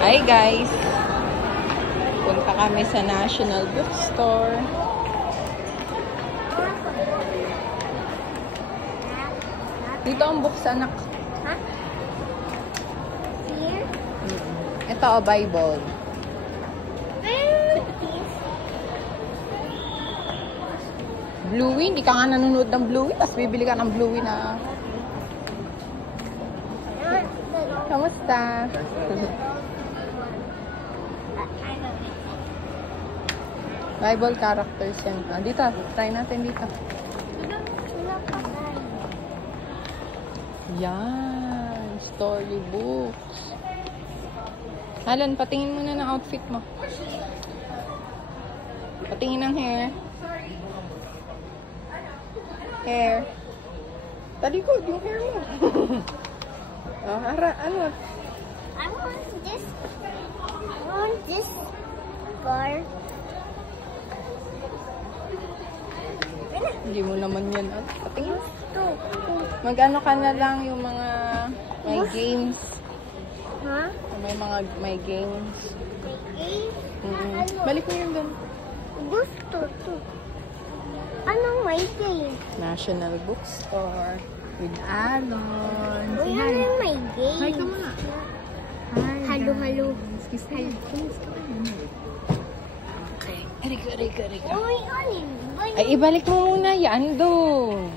Hi guys! Punta kami sa National Bookstore. Dito ang books, anak. Ha? Here? Ito, Bible. Bluey, hindi ka nga nanonood ng Bluey, tapos bibili ka ng Bluey na... Kamusta? Bible characters yan. Ah, dito, try natin dito. Yan, storybooks. Alan, patingin muna ng outfit mo. Patingin ng hair. Hair. Talikod yung hair mo. Oh, ano? I want this car. Hindi mo naman yan. Patingin. Mag-ano ka na lang yung mga may games. Ha? May games. Ano? Balik mo yung doon. Gusto to. Anong may game? National Bookstore with Alon. Uy, ano yung may game? Hi ka muna. Halo-halo. Excuse me. Okay. Harika. Uy, alin? Ay, ibalik mo muna yan doon.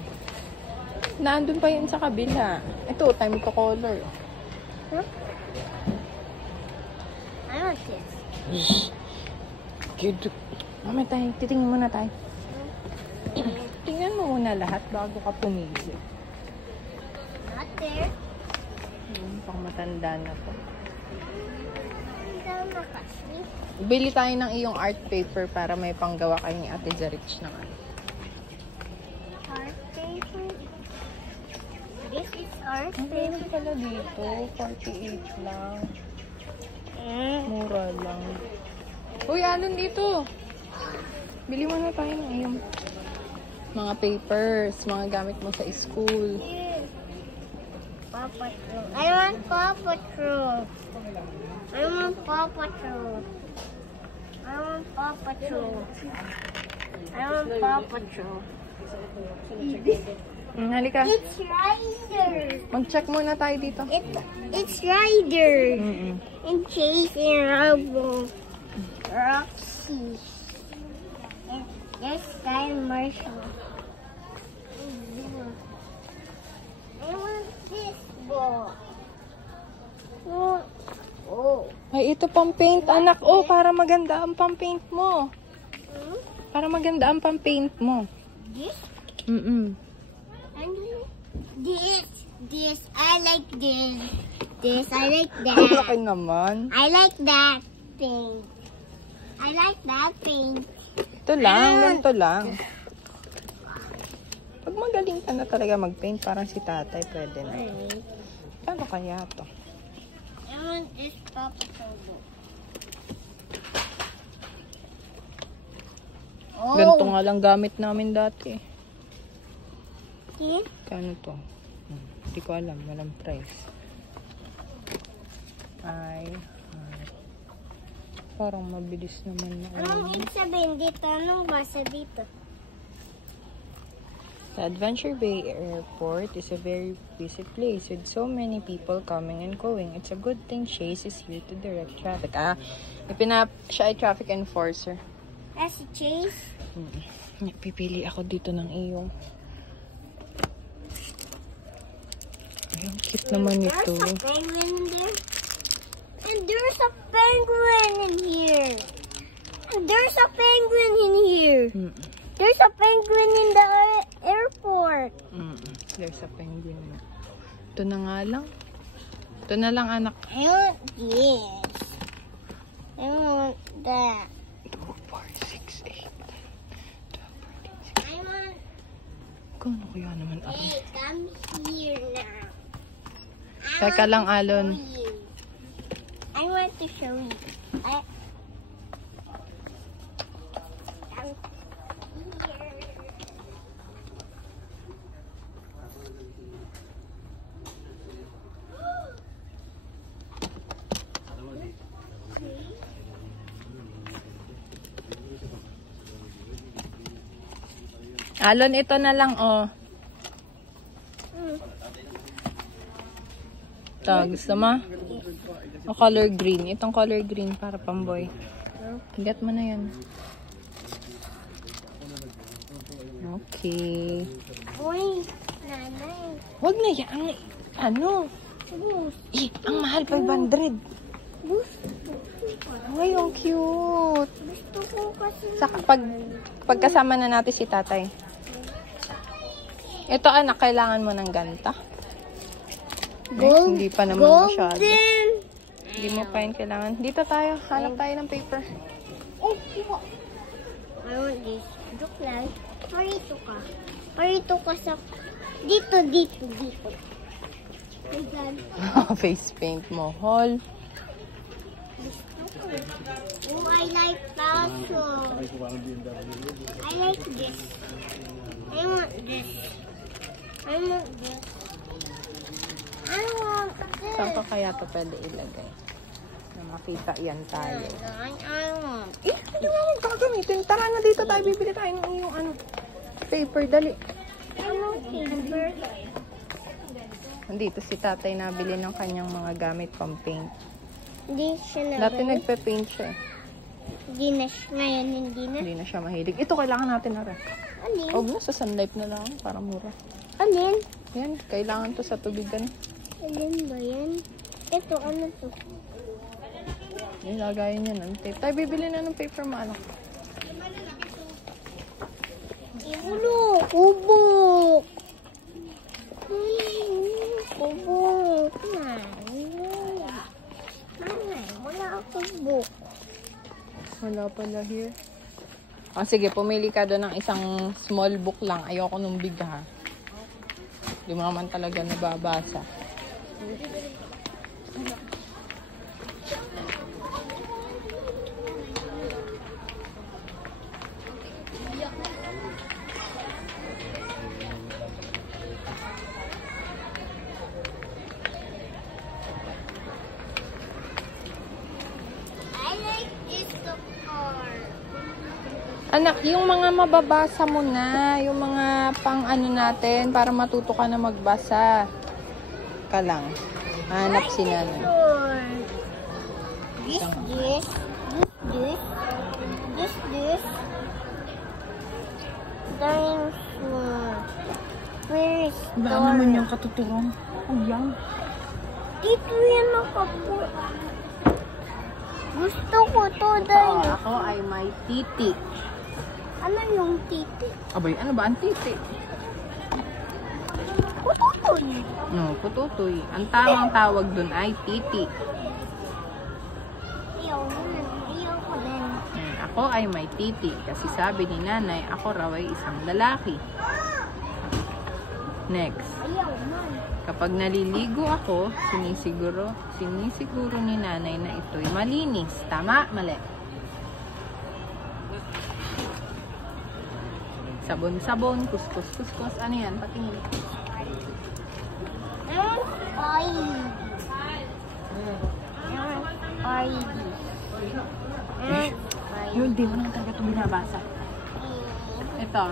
Naandun pa yun sa kabila. Ito, time to color. Huh? I want this. Cute. Mamaya tayo, titingin muna tayo. Tingnan mo muna lahat bago ka pumili. Not there. Pang matanda na to. Hindi na kasi. Bili tayo ng iyong art paper para may panggawa kayo ni Ate Zarich ng ano. Art paper. This is art Ang paper. meron pala dito, 48 lang. Mura lang. Uy, Alon dito. Bili mo na tayo ng iyong mga papers, mga gamit mo sa school. Paw Patrol. I want Paw Patrol. I want Paw Patrol. I want Paw Patrol. I want Paw Patrol. Halika. It's Ryder. Mag-check muna tayo dito. It's Ryder. Mm-mm. And Chasing Robo. Roxy. And there's Sky Marshall. I want this book. Oh. Ay, ito pang paint, anak. Oh, para maganda ang pang paint mo. Hmm? Para maganda ang pang paint mo. This? Mm-mm. And this. I like this. This, I like Ang laki that. naman. I like that thing. I like that thing. Ito lang, ganito lang. Pag magaling ka na talaga mag-paint, parang si tatay, pwede na. Paano kaya to? I want this Paw Patrol book. Oh. Ganito nga lang gamit namin dati. See? Kano to? Hindi ko alam, walang price. Parang mabilis naman na. Anong ibig sabihin dito? Anong basa dito? The Adventure Bay Airport is a very busy place with so many people coming and going. It's a good thing Chase is here to direct traffic. Siya ay traffic enforcer. That's a Chase? Pipili ako dito ng iyong. Ang cute naman ito. There's a penguin in there. And there's a penguin in here. And there's a penguin in here. There's a penguin in the airport. There's a penguin. Ito na nga lang. Ito na lang, anak. I want this. I want that. 2, 4, 6, 8, 10, 12, 13, 16. I want... Kano kaya naman ako? Hey, come here now. Teka lang, Alon. I want to show you. Come here. Alon, ito na lang, oh. Ito, gusto mo? O color green. Itong color green para pamboy. Higat mo na yan. Okay. Uy, nanay. Huwag na yan. Ano? Ang mahal, 500. Ay, ang cute. Gusto ko kasi. Saka pagkasama na natin si tatay. Ito, anak, kailangan mo ng ganta. Hindi pa naman masyado. Golden. Hindi mo pa yun kailangan. Dito tayo. Hanap tayo ng paper. Oh, I want this. Look like. Parito ka. Parito ka sa... Dito. Ayan. Face paint mo. Hall. Oh, I like that one. I like this. I want this. I want this. I want this. Saan pa kaya ito pwede ilagay? Na makita yan tayo. I want. Ano nga magkagamitin? Tara na dito tayo. Bibili tayo ng iyong ano. Paper. Dali. I want paper. Nandito si tatay nabili ng kanyang mga gamit pang paint. Hindi siya na. Dati nagpe-paint siya eh. Hindi na siya. Ngayon hindi na. Hindi na siya mahilig. Ito kailangan natin na rin. Alin? Huwag na sa sunlight na lang. Para mura. Alin? Yan. Kailangan to sa tubigan. Alin ba yan? Ito, ano to? Nilagayin niya ng tape. Tayo bibili na ng paper mo, anak. Iulo! Kubok! Kubok! Nanay, wala akong book. Wala pala here. Oh, sige, pumili ka doon ng isang small book lang. Ayoko nung big ha. Hindi mo naman talaga nababasa. I like this car. Anak, yung mga mababasa mo na, yung mga pang ano natin, para matuto ka na magbasa. Ka lang. Hanap si nanay. This. Dinosaur. Where is Ba naman yung katuturan? Oh, yan. Dito yan nakapo. Gusto ko to, Oo, dahil. ako ay may titi. Ano yung titi? Abay, ano ba ang titi? Kututoy. No, pututoy. Ang tamang tawag dun ay titi. Ayaw ko din. Ako ay may titi kasi sabi ni nanay, ako raw ay isang lalaki. Next. Ayaw man. Kapag naliligo ako, sinisiguro ni nanay na ito'y malinis. Tama? Mali. Sabon-sabon, kuskus. Ano yan? Patingin. Yun, di mo naman talaga ito binabasa. Ito.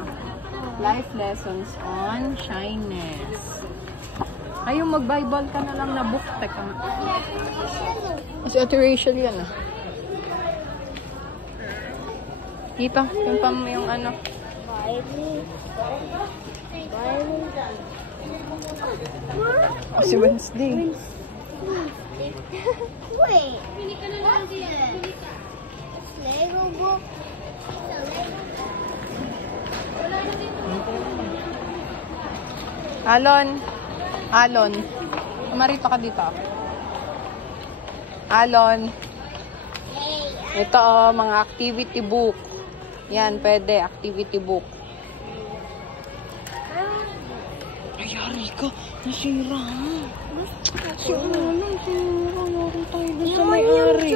Life lessons on shyness. Ayaw mag-Bible ka na lang na book. Teka. Kasi Ate Rachel yan ah. Dito, yung ano. Si Wednesday. Wait. What's this? It's Lego book. It's a Lego book. Alon. Marito ka dito. Alon. Ito oh, mga activity book. Yan, pwede. Activity book. Ay, yari ka. Nasira. Nasira. Laro tayo dun sa may-ari.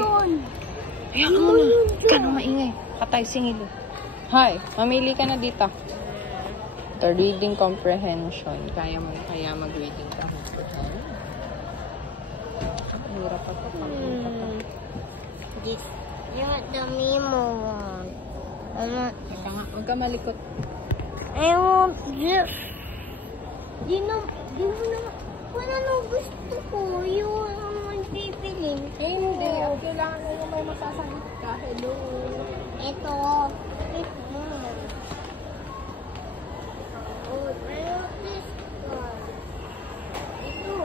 Ayan ka muna. Ka nang maingay. Patay, singil. Hi, mamili ka na dito. The reading comprehension. Kaya mo kaya mag-reading comprehension. Ang hirap pa ito. This. You want the memo one. I want. Teka nga, huwag ka malikot. I want this. Di mo na, wala nang gusto ko. Yung naman pipilin. Hindi. Ang kailangan mo yung may masasagot ka. Hello. Ito. Ito. Oh, I want this one. Ito.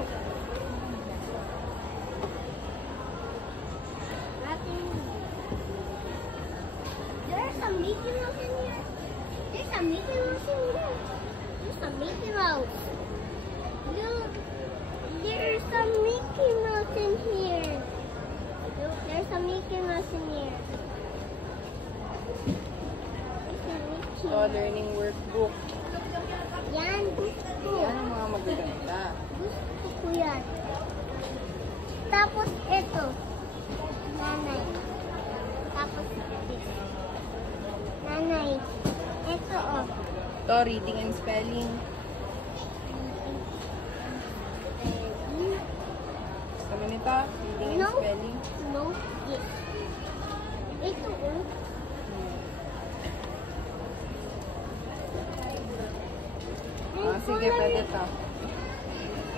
There's a Mickey Mouse in here. There's a Mickey Mouse in here. There's a Mickey Mouse. Look. There's a Mickey Mouse in here. Look, there's a Mickey Mouse in here. There's a Mickey. So, learning workbook. Yan, gusto ko. Yan ang mga magaganda. Gusto ko yan. Tapos ito. Nanay. Tapos this. Nanay. Ito oh. Ito, reading and spelling. Gusto mo nito? Reading and No. spelling. No. Yes. Ito oh. Ah, sige, pwede to.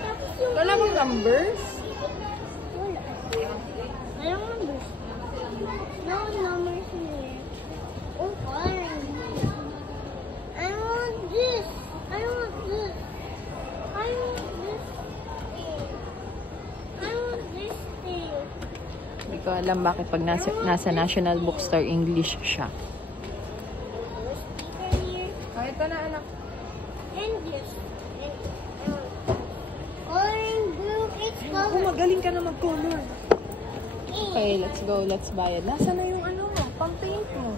Tapos yung Wala bang numbers? wala. Walang numbers. No numbers in here. Oh, orange. I want this. I want this. I want this thing. I want this thing. Hindi ko alam bakit pag nasa National Bookstore English siya. There's sticker here. Ah, ito na anak. And this. And orange, blue, it's color. Magaling ka na mag-color. Okay, let's go. Let's bayad. Nasaan na yung ano mo? Pang-paint mo.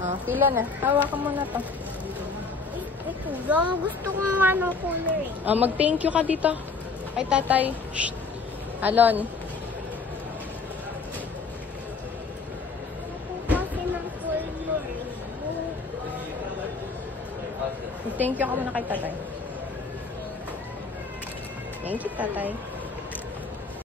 Ah, pila na. Hawakan mo na to. Ito lang. Gusto ko nga ng color eh. Ah, mag-thank you ka dito. Kay tatay. Shh. Alon. Gusto ko kasi ng color eh. Thank you ka muna kay tatay. Thank you, tatay.